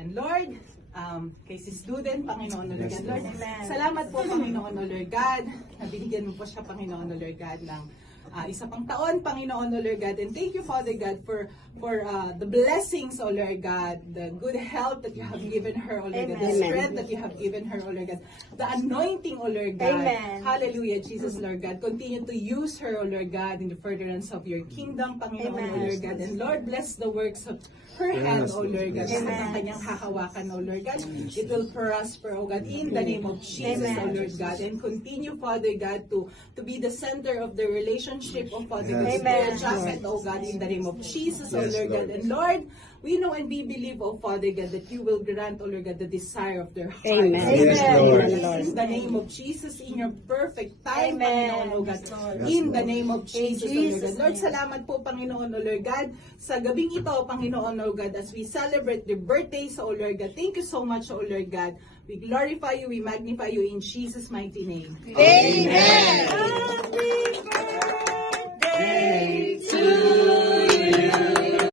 And Lord, kay si student, Panginoon, O Lord God. Lord, salamat po, Panginoon, O Lord God, na binigyan mo po siya, Panginoon, O Lord God, ng isa pang taon, Panginoon, O Lord God. And thank you, Father God, for the blessings, O Lord God, the good health that you have given her, O Lord God, the strength that you have given her, O Lord God, the anointing, O Lord God. Amen. Hallelujah, Jesus, Lord God. Continue to use her, O Lord God, in the furtherance of your kingdom, Panginoon, O Lord God. And Lord, bless the works of her hand, O Lord God. Lahat ng kanyang hahawakan, O Lord God. It will prosper, O God, in the name of Jesus, O Lord God. And continue, Father God, to be the center of the relationship of Father God. Amen. Adjustment, O God, in the name of Jesus, O Lord God. And Lord, we know and we believe, O Father God, that you will grant, O Lord God, the desire of their heart. Amen. Yes, Lord. In the name of Jesus, in your perfect time, Amen. Panginoon, O God. Yes, In the Lord. name of Jesus, O Lord God. Lord, salamat po, Panginoon, O Lord God, sa gabing ito, Panginoon, O God, as we celebrate the birthdays, O Lord God. Thank you so much, O Lord God. We glorify you, we magnify you in Jesus' mighty name. Amen.